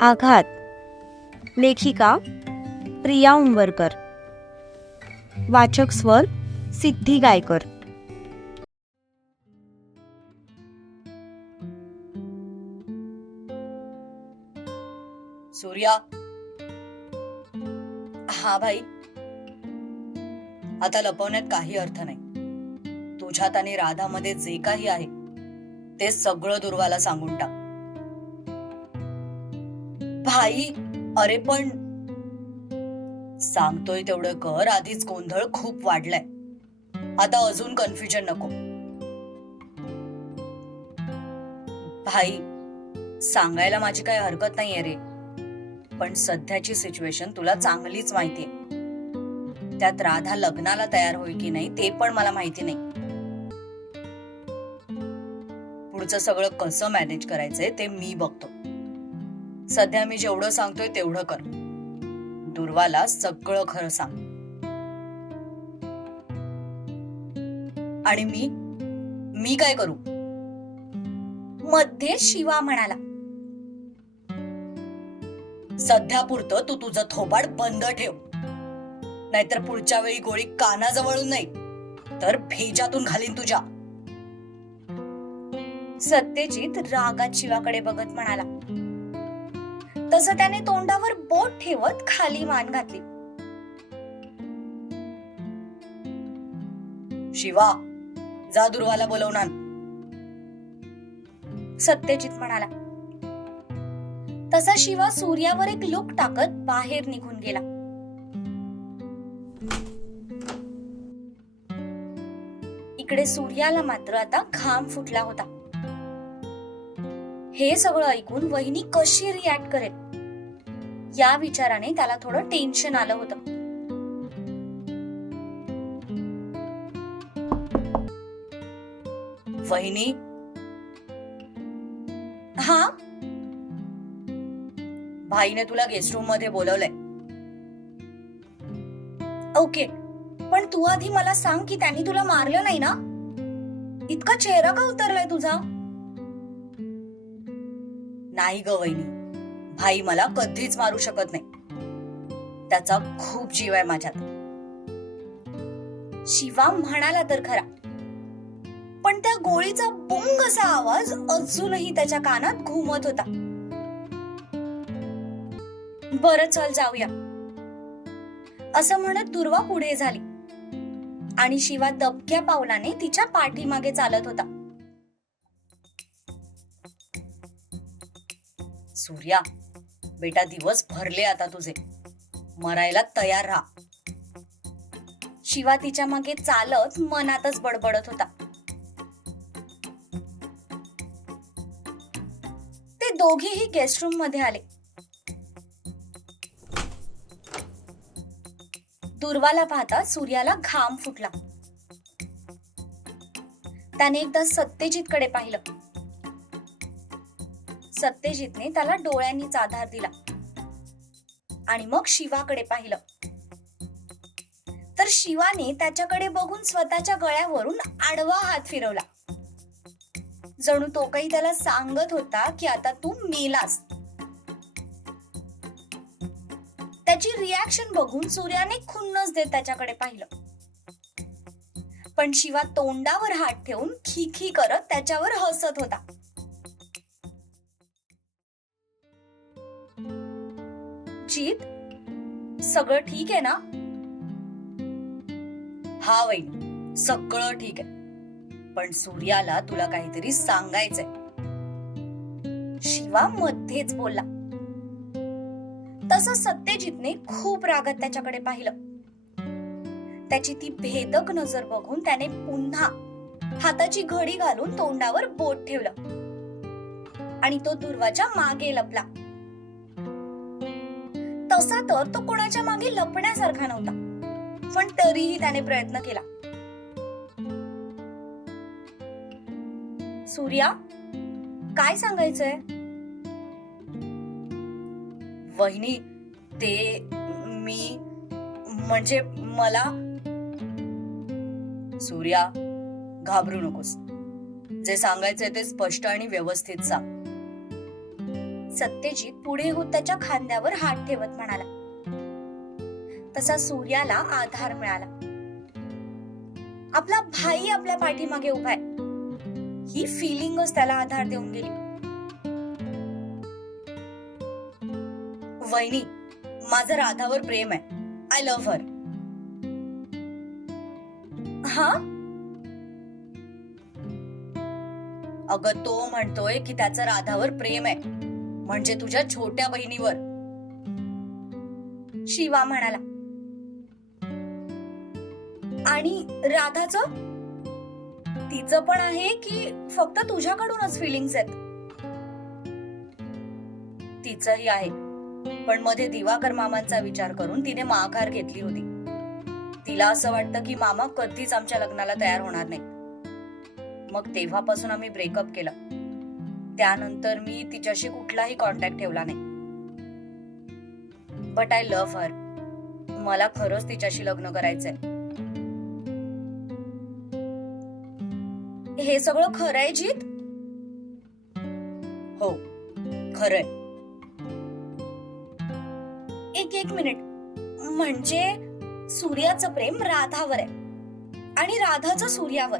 आघात. लेखिका प्रिया उंबरकर. वाचक स्वर सिद्धी गायकर. सूर्या. हा भाई. आता लपवण्यात काही अर्थ नाही. तुझ्यात आणि राधामध्ये जे काही आहे ते सगळं दुर्वाला सांगून टाक. भाई अरे पण सांगतोय तेवढं कर आधीच गोंधळ खूप वाढलाय. आता अजून कन्फ्युजन नको. भाई सांगायला माझी काही हरकत नाहीये रे. पण सध्याची सिच्युएशन तुला चांगलीच माहितीये. त्यात राधा लग्नाला तयार होईल की नाही ते पण मला माहिती नाही. पुढचं सगळं कसं मॅनेज करायचंय ते मी बघतो. सध्या मी जेवढं सांगतोय तेवढं कर. दुर्वाला सगळं खरं सांग. आणि मी मी काय करू? मध्ये शिवा म्हणाला. सध्या पुरतं तू तुझं थोबाड बंद ठेव. नाहीतर पुढच्या वेळी गोळी कानाजवळून नाही तर फेजातून घालीन तुझ्या. सत्यजित रागात शिवाकडे बघत म्हणाला. तसं त्याने तोंडावर बोट ठेवत खाली मान घातली. शिवा जा दुर्वाला बोलवणार. सत्यजित म्हणाला. तसा शिवा सूर्यावर एक लुक टाकत बाहेर निघून गेला. इकडे सूर्याला मात्र आता घाम फुटला होता. हे सगळं ऐकून वहिनी कशी रिॲक्ट करेल? या विचाराने त्याला थोडं टेन्शन आलं होतं. वहिनी? हा? भाईने तुला गेस्ट रूममध्ये बोलवलंय. ओके. पण तू आधी मला सांग की त्यांनी तुला मारलं नाही ना? इतका चेहरा का उतरलाय तुझा? नाही ग वहिनी. भाई मला कधीच मारू शकत नाही. त्याचा खूप जीव आहे माझ्यात. शिवा म्हणाला तर खरा. पण त्या गोळीचा बुंग असा आवाज अजूनही त्याच्या कानात घुमत होता. बरं चल जाऊया. असं म्हणत दुर्वा पुढे झाली. आणि शिवा दबक्या पावलाने तिच्या पाठीमागे चालत होता. सूर्या बेटा दिवस भरले आता तुझे. मरायला तयार राहा. शिवा तिच्यामागे चालत मनातच बडबडत होता. ते दोघेही गेस्ट रूममध्ये आले. दुर्वाला पाहता सूर्याला घाम फुटला. त्याने एकदा सत्यजित कडे पाहिलं. सत्यजितने त्याला डोळ्यांनीच आधार दिला. आणि मग शिवाकडे पाहिलं. तर शिवाने त्याच्याकडे बघून स्वतःच्या गळ्यावरून आडवा हात फिरवला. जणू तो काही त्याला सांगत होता की आता तू मेलास. त्याची रिॲक्शन बघून सूर्याने खुन्नस देत त्याच्याकडे पाहिलं. पण शिवा तोंडावर हात ठेवून खिखी करत त्याच्यावर हसत होता. जीत सगळं ठीक आहे ना? हा वहिनी सगळं ठीक आहे. पण सूर्याला तुला काहीतरी सांगायचंय. शिवा मध्येच बोलला. तसं सत्यजितने खूप रागात त्याच्याकडे पाहिलं. त्याची ती भेदक नजर बघून त्याने पुन्हा हाताची घडी घालून तोंडावर बोट ठेवलं. आणि तो दुर्वाच्या मागे लपला. तसा तर तो कोणाच्या मागे लपण्यासारखा नव्हता. पण तरीही त्याने प्रयत्न केला. सूर्या काय सांगायचंय? वहिनी ते मी म्हणजे मला? सूर्या घाबरू नकोस. जे सांगायचंय ते स्पष्ट आणि व्यवस्थित सांग. सत्यजित पुढे होत त्याच्या खांद्यावर हात ठेवत म्हणाला. तसा सूर्याला आधार मिळाला. आपला भाई आपल्या पाठीमागे उभा आहे. ही फिलिंगच त्याला आधार देऊन गेली. वहिनी माझं राधावर प्रेम आहे. आय लव्ह हर हा? अगं तो म्हणतोय की त्याचं राधावर प्रेम आहे. म्हणजे तुझ्या छोट्या बहिणीवर. शिवा म्हणाला. आणि राधाचं? तिचं पण आहे की फक्त तुझ्याकडूनच फिलिंग्स आहेत? तिचंही आहे. पण मध्ये दिवाकर मामांचा विचार करून तिने माघार घेतली होती. तिला असं वाटतं की मामा कधीच आमच्या लग्नाला तयार होणार नाही मग तेव्हापासून आम्ही ब्रेकअप केलं. त्यानंतर मी तिच्याशी कुठलाही कॉन्टॅक्ट ठेवला नाही. बट आय लव्ह हर मला खरंच तिच्याशी लग्न करायचंय. हे सगळं खरंय जीत? हो खरंय एक एक मिनिट. म्हणजे सूर्याचं प्रेम राधावर आहे. आणि राधाचं सूर्यावर.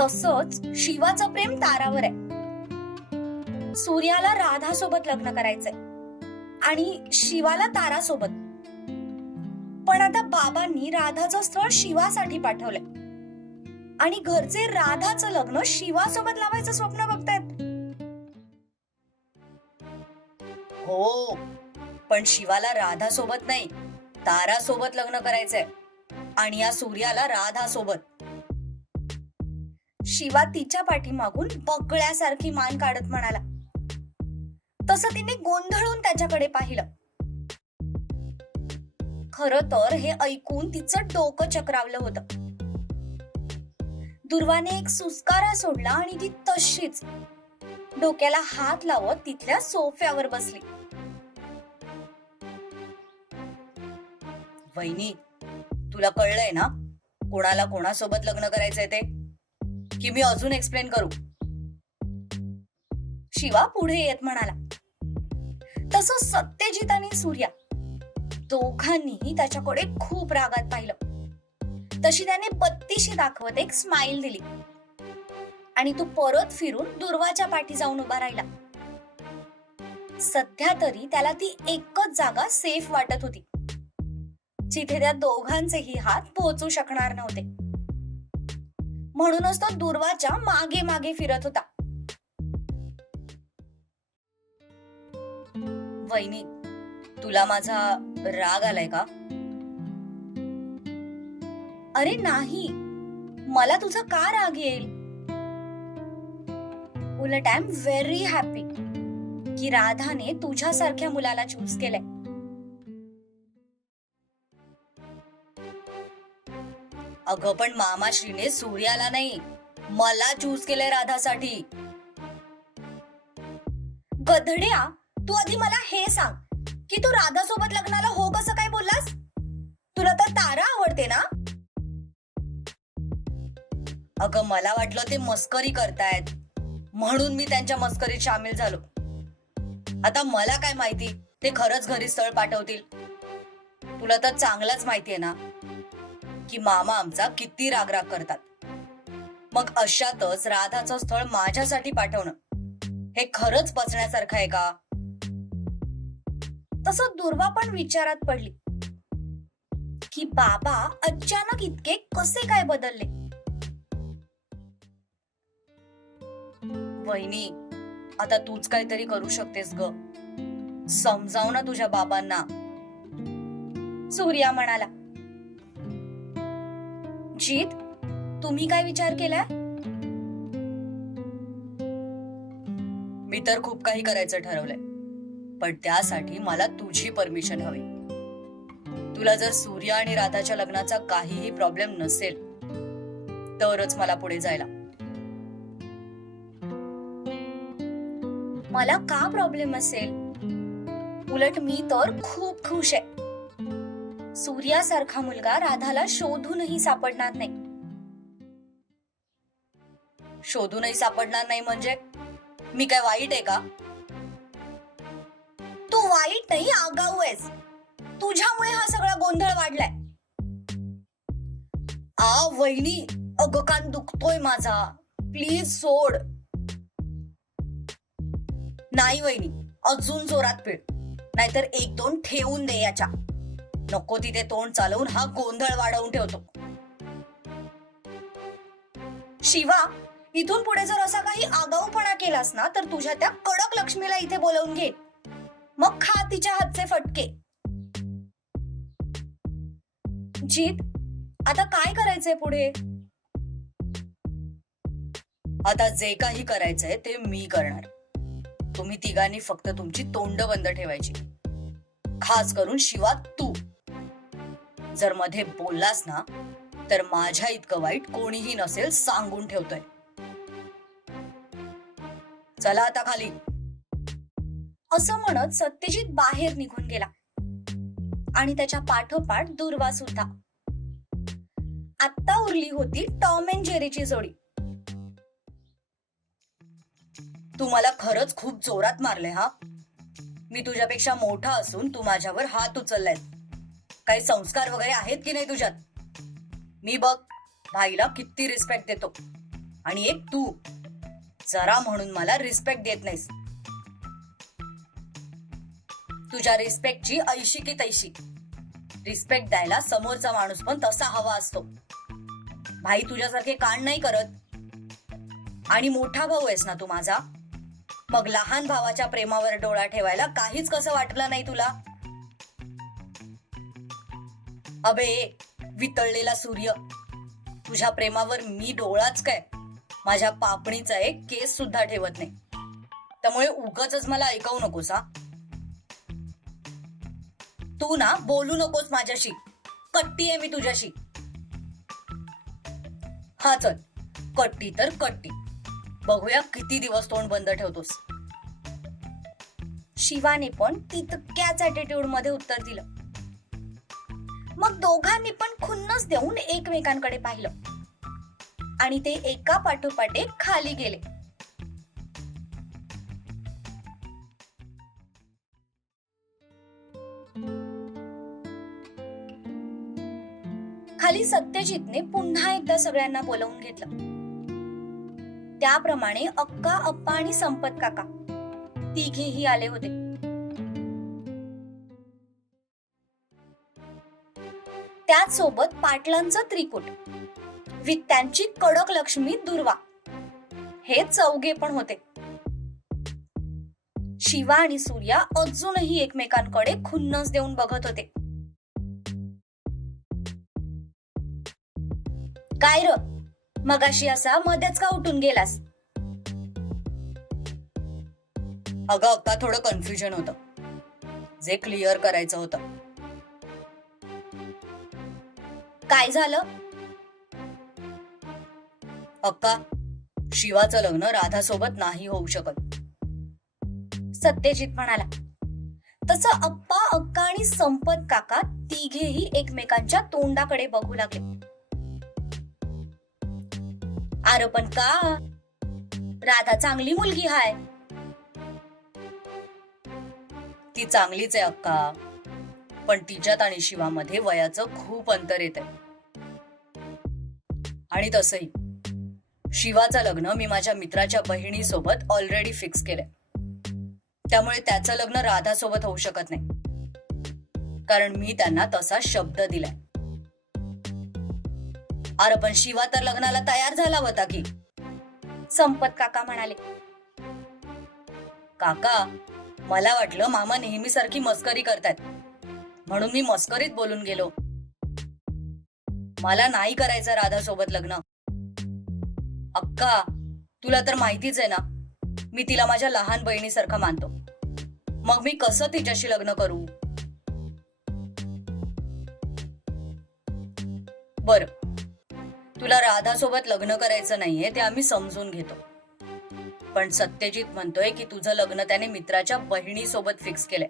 तसंच शिवाचं प्रेम तारावर आहे. सूर्याला राधा सोबत लग्न करायचंय. आणि शिवाला तारा सोबत पण आता बाबांनी राधाचं स्थळ शिवासाठी पाठवलंय. आणि घरचे राधाचं लग्न शिवासोबत लावायचं स्वप्न बघतायत. हो. पण शिवाला राधा सोबत नाही तारा सोबत लग्न करायचंय. आणि या सूर्याला राधा सोबत शिवा तिच्या पाठीमागून बगळ्यासारखी मान काढत म्हणाला. तसं तिने गोंधळून त्याच्याकडे पाहिलं. खर तर हे ऐकून तिचं डोकं चक्रावलं होतं. दुर्वाने एक सुस्कारा सोडला आणि ती तशीच डोक्याला हात लावत तिथल्या सोफ्यावर बसली. वहिनी तुला कळलंय ना? कोणाला कोणासोबत लग्न करायचंय ते? की मी अजून एक्सप्लेन करू? शिवा पुढे येत म्हणाला. तसं सत्यजित आणि सूर्या दोघांनीही त्याच्याकडे खूप रागात पाहिलं. तशी त्याने बत्तीशी दाखवत एक स्माइल दिली. आणि तो परत फिरून दुर्वाच्या पाठी जाऊन उभा राहिला. सध्या तरी त्याला ती एकच जागा सेफ वाटत होती. जिथे त्या दोघांचेही हात पोहोचू शकणार नव्हते. म्हणूनच तो दुर्वाच्या मागे मागे फिरत होता. वहिनी तुला माझा राग आलाय का? अरे नाही मला तुझा का राग येईल? उलट आय एम व्हेरी हॅपी की राधाने तुझ्यासारख्या मुलाला चूज केलंय. अगं पण मामाश्रीने सूर्याला नाही मला चूज केलंय राधासाठी. गधड्या तू आधी मला हे सांग की तू राधा सोबत लग्नाला हो कसं काय बोललास? तुला तर तारा आवडते ना? अगं मला वाटलं ते मस्करी करतायत. म्हणून मी त्यांच्या मस्करीत सामील झालो. आता मला काय माहिती ते खरंच घरी स्थळ पाठवतील? तुला तर चांगलाच माहितीये ना की मामा आमचा किती रागराग करतात. मग अशातच राधाचं स्थळ माझ्यासाठी पाठवणं हे खरंच पचण्यासारखं आहे का? तसं दुर्वा पण विचारात पडली. की बाबा अचानक इतके कसे काय बदलले? वहिनी आता तूच काहीतरी करू शकतेस ग. समजाव ना तुझ्या बाबांना. सूर्या म्हणाला जीत तुम्ही काय विचार केलाय? मी तर खूप काही करायचं ठरवलंय. पण त्यासाठी मला तुझी परमिशन हवी. तुला जर सूर्य आणि राधाच्या लग्नाचा काहीही प्रॉब्लेम नसेल तरच मला पुढे जायला. मला का प्रॉब्लेम असेल? उलट मी तर खूप खुश आहे. सूर्यासारखा मुलगा राधाला शोधूनही सापडणार नाही. शोधूनही सापडणार नाही म्हणजे मी काय वाईट आहे का? वाईट नाही आगाऊ आहेस. तुझ्यामुळे हा सगळा गोंधळ वाढलाय. आ वहिनी अगं कान दुखतोय माझा. प्लीज सोड. नाही वहिनी अजून जोरात पीड. नाहीतर एक दोन ठेवून दे याच्या. नको तिथे तोंड चालवून हा गोंधळ वाढवून ठेवतो. शिवा इथून पुढे जर असा काही आगाऊपणा केलास ना तर तुझ्या त्या कडक लक्ष्मीला इथे बोलवून घे. मग खा तिच्या हातचे फटके. जीत आता काय करायचंय पुढे? आता जे काही करायचंय ते मी करणार. तुम्ही तिघांनी फक्त तुमची तोंड बंद ठेवायची. खास करून शिवा तू. जर मध्ये बोललास ना तर माझ्या इतकं वाईट कोणीही नसेल सांगून ठेवतोय. चला आता खाली. असं म्हणत सत्यजित बाहेर निघून गेला. आणि त्याच्या पाठोपाठ दुर्वा सुद्धा. आत्ता उरली होती टॉम अँड जेरीची जोडी. तू मला खरंच खूप जोरात मारले हा? मी तुझ्यापेक्षा मोठा असून तू माझ्यावर हात उचललाय काही संस्कार वगैरे आहेत की नाही तुझ्यात? मी बघ भाईला किती रिस्पेक्ट देतो. आणि एक तू जरा म्हणून मला रिस्पेक्ट देत नाहीस. तुझ्या रिस्पेक्टची ऐशी की तैशी. रिस्पेक्ट द्यायला समोरचा माणूस पण तसा हवा असतो. भाई तुझ्यासारखे कान नाही करत. आणि मोठा भाऊ आहेस ना तू माझा. मग लहान भावाच्या प्रेमावर डोळा ठेवायला काहीच कसं वाटलं नाही तुला? अबे वितळलेला सूर्य. तुझ्या प्रेमावर मी डोळाच काय? माझ्या पापणीचा एक केस सुद्धा ठेवत नाही. त्यामुळे उगच मला ऐकवू नकोस हा. तू ना बोलू नकोस माझ्याशी. कट्टी आहे मी तुझ्याशी. हा चल. कट्टी तर कट्टी. बघूया किती दिवस तोंड बंद ठेवतोस. शिवाने पण तितक्याच ऍटिट्यूडमध्ये उत्तर दिलं. मग दोघांनी पण खुन्नस देऊन एकमेकांकडे पाहिलं. आणि ते एका पाठोपाठ खाली गेले. खाली सत्यजितने पुन्हा एकदा सगळ्यांना बोलवून घेतलं. त्याप्रमाणे अक्का अप्पा आणि संपत काका तिघेही आले होते. त्याच सोबत पाटलांचं त्रिकूट वित्यांची कडक लक्ष्मी दुर्वा हे चौघे पण होते. शिवा आणि सूर्या अजूनही एकमेकांकडे खुन्नस देऊन बघत होते. काय र मगाशी असा मध्येच का उठून गेलास? अगं अक्का थोडं कन्फ्युजन होतं. जे क्लिअर करायचं होतं. काय झालं? अक्का शिवाचं लग्न राधा सोबत नाही होऊ शकत. सत्यजित म्हणाला तसं अप्पा अक्का आणि संपत काका तिघेही एकमेकांच्या तोंडाकडे बघू लागले. अरे पण का? राधा चांगली मुलगी हाय. ती चांगलीच आहे अक्का. पण तिच्यात आणि शिवामध्ये वयाचं खूप अंतर येत आहे आणि तसही शिवाचं लग्न मी माझ्या मित्राच्या बहिणीसोबत ऑलरेडी फिक्स केलंय. त्यामुळे त्याचं लग्न राधा सोबत होऊ शकत नाही. कारण मी त्यांना तसा शब्द दिलाय. अरे पण शिवा तर लग्नाला तयार झाला होता की. संपत काका म्हणाले. काका मला वाटलं मामा नेहमीसारखी मस्करी करतात म्हणून मी मस्करीत बोलून गेलो. मला नाही करायचं राधा सोबत लग्न. अक्का तुला तर माहितीच आहे ना मी तिला माझ्या लहान बहिणीसारखं मानतो. मग मी कसं तिच्याशी लग्न करू? बर. तुला राधा सोबत लग्न करायचं नाहीये ते आम्ही समजून घेतो. पण सत्यजित म्हणतोय की तुझं लग्न त्याने मित्राच्या बहिणीसोबत फिक्स केलंय.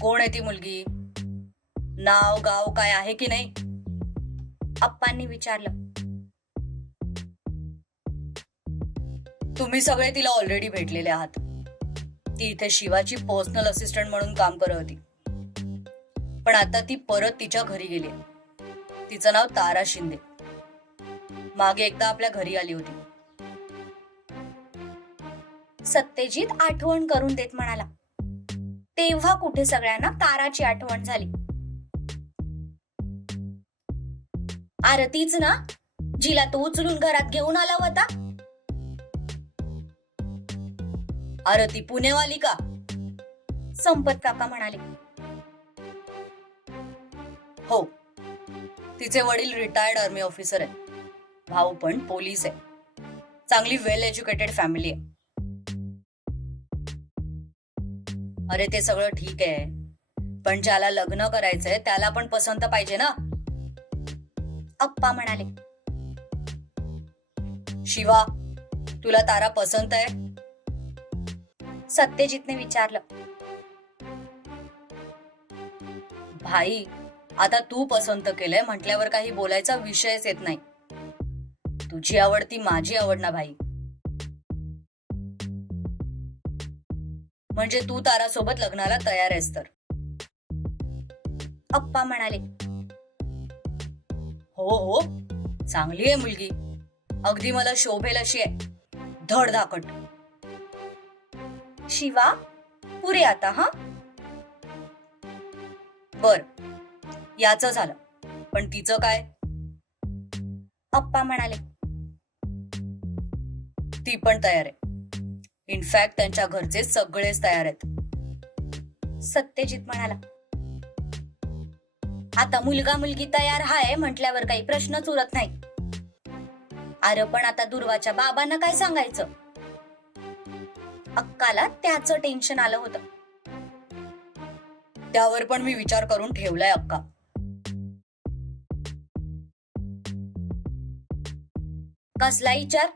कोण आहे ती मुलगी? नाव गाव काय आहे की नाही? अप्पांनी विचारलं. तुम्ही सगळे तिला ऑलरेडी भेटलेले आहात. ती इथे शिवाची पर्सनल असिस्टंट म्हणून काम करत होती. पण आता ती परत तिच्या घरी गेली तिचं नाव तारा शिंदे. मागे एकदा आपल्या घरी आली होती. सत्यजित आठवण करून देत म्हणाला तेव्हा कुठे सगळ्यांना ताराची आठवण झाली? आरतीच ना जिला तो उचलून घरात घेऊन आला होता. आरती पुणेवाली का? संपत काका म्हणाले. हो तिचे वडील रिटायर्ड आर्मी ऑफिसर आहे भाऊ पण पोलीस आहे. चांगली वेल एज्युकेटेड फॅमिली आहे. अरे ते सगळं ठीक आहे. पण ज्याला लग्न करायचंय त्याला पण पसंत पाहिजे ना? अप्पा म्हणाले. शिवा तुला तारा पसंत आहे? सत्यजितने विचारलं. भाई आता तू पसंत केलंय म्हटल्यावर काही बोलायचा विषयच येत नाही. तुझी आवड ती माझी आवड ना भाई. म्हणजे तू तारासोबत लग्नाला तयार आहेस तर. अप्पा म्हणाले. हो हो चांगली आहे मुलगी. अगदी मला शोभेल अशी आहे. धडधाकट शिवा पुरे आता हा? बर. याच झालं. पण तिचं काय? अप्पा म्हणाले ती पण तयार आहे. इनफॅक्ट त्यांच्या घरचे सगळेच तयार आहेत. सत्यजित म्हणाला आता मुलगा मुलगी तयार हाय म्हटल्यावर काही प्रश्नच उरत नाही. अरे पण आता दुर्वाच्या बाबांना काय सांगायचं? अक्काला त्याचं टेन्शन आलं होतं. त्यावर पण मी विचार करून ठेवलाय अक्का. कसला विचार?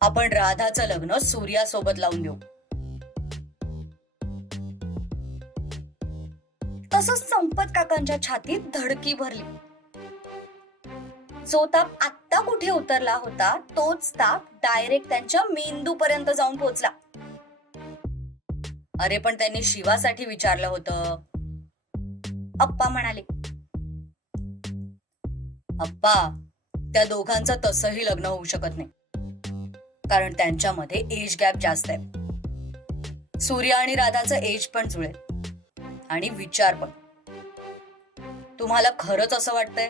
आपण राधाचं लग्न सूर्यासोबत लावून देऊ. तसंच संपत काकांच्या छातीत धडकी भरली. जो ताप आत्ता कुठे उतरला होता तोच ताप डायरेक्ट त्यांच्या मेंदू पर्यंत जाऊन पोहोचला अरे पण त्यांनी शिवासाठी विचारलं होतं. अप्पा म्हणाले अप्पा त्या दोघांचं तसंही लग्न होऊ शकत नाही. कारण त्यांच्यामध्ये एज गॅप जास्त आहे. सूर्य आणि राधाचं एज पण जुळेल. आणि विचार पण. तुम्हाला खरंच असं वाटतंय?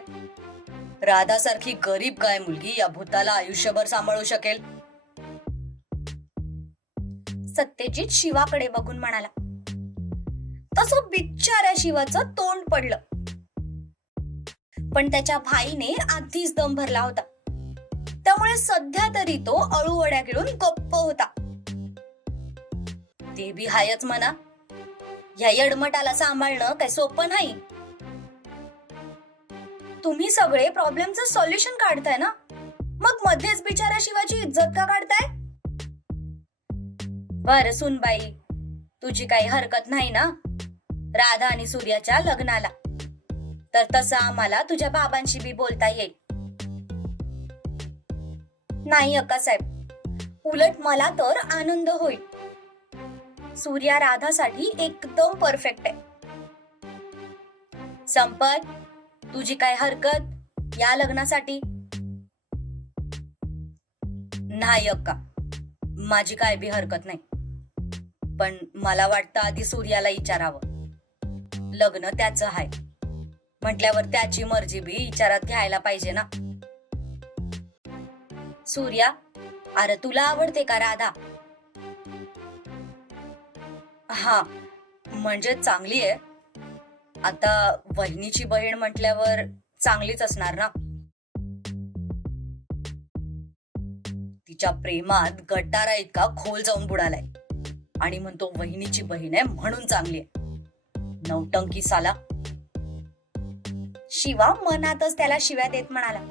राधासारखी गरीब काय मुलगी या भूताला आयुष्यभर सांभाळू शकेल? सत्यजित शिवाकडे बघून म्हणाला तसं बिचाऱ्या शिवाचं तोंड पडलं. पण त्याच्या भाईने आधीच दम भरला होता. त्यामुळे सध्या तरी तो अळूवड्या गिळून गप्प होता. ते बी हायच म्हणा. या यडमटाला सांभाळणं काही सोपं नाही. तुम्ही सगळे प्रॉब्लेमचं सॉल्युशन काढताय ना? मग मध्येच बिचारा शिवाची इज्जत का काढताय? बर सुनबाई तुझी काही हरकत नाही ना? राधा आणि सूर्याच्या लग्नाला. तर तसं आम्हाला तुझ्या बाबांशी बी बोलता येईल. नाही अक्का साहेब. उलट मला तर आनंद होईल. सूर्या राधासाठी एकदम परफेक्ट आहे. संपत तुझी काय हरकत? या लग्नासाठी. नाही अक्का. माझी काय बी हरकत नाही. पण मला वाटतं आधी सूर्याला विचारावं. लग्न त्याचं आहे म्हटल्यावर त्याची मर्जी बी विचारात घ्यायला पाहिजे ना. सूर्या अरे तुला आवडते का राधा? हा म्हणजे चांगली आहे. आता वहिनीची बहीण म्हटल्यावर चांगलीच असणार ना? तिच्या प्रेमात गटारा इतका खोल जाऊन बुडालाय. आणि म्हणतो वहिनीची बहीण आहे म्हणून चांगली आहे. नवटंकी साला. शिवा मनातच त्याला शिव्या देत म्हणाला.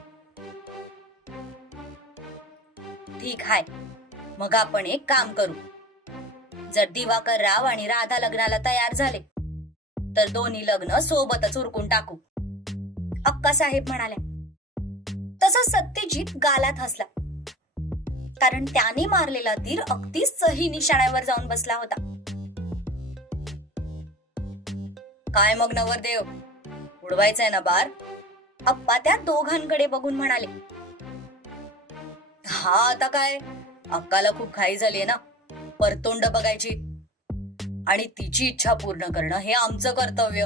ठीक हाय मग आपण एक काम करू. जर दिवाकर राव आणि राधा लग्नाला तयार झाले तर दोन्ही लग्न सोबतच उरकून टाकू. अक्का साहेब म्हणाल्या. तसं सत्यजित गालात हसला. कारण त्याने मारलेला तीर अगदीच सही निशाण्यावर जाऊन बसला होता. काय मग नवरदेव? उडवायचंय ना बार? अप्पा त्या दोघांकडे बघून म्हणाले. हा आता काय? अक्काला खूप घाई झालीये ना. परतोंड बघायची. आणि तिची इच्छा पूर्ण करणं हे आमचं कर्तव्य.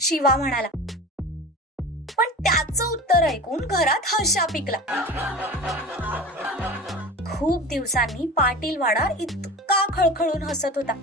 शिवा म्हणाला. पण त्याच उत्तर ऐकून घरात हर्षा पिकला. खूप दिवसांनी पाटील वाडा इतका खळखळून हसत होता.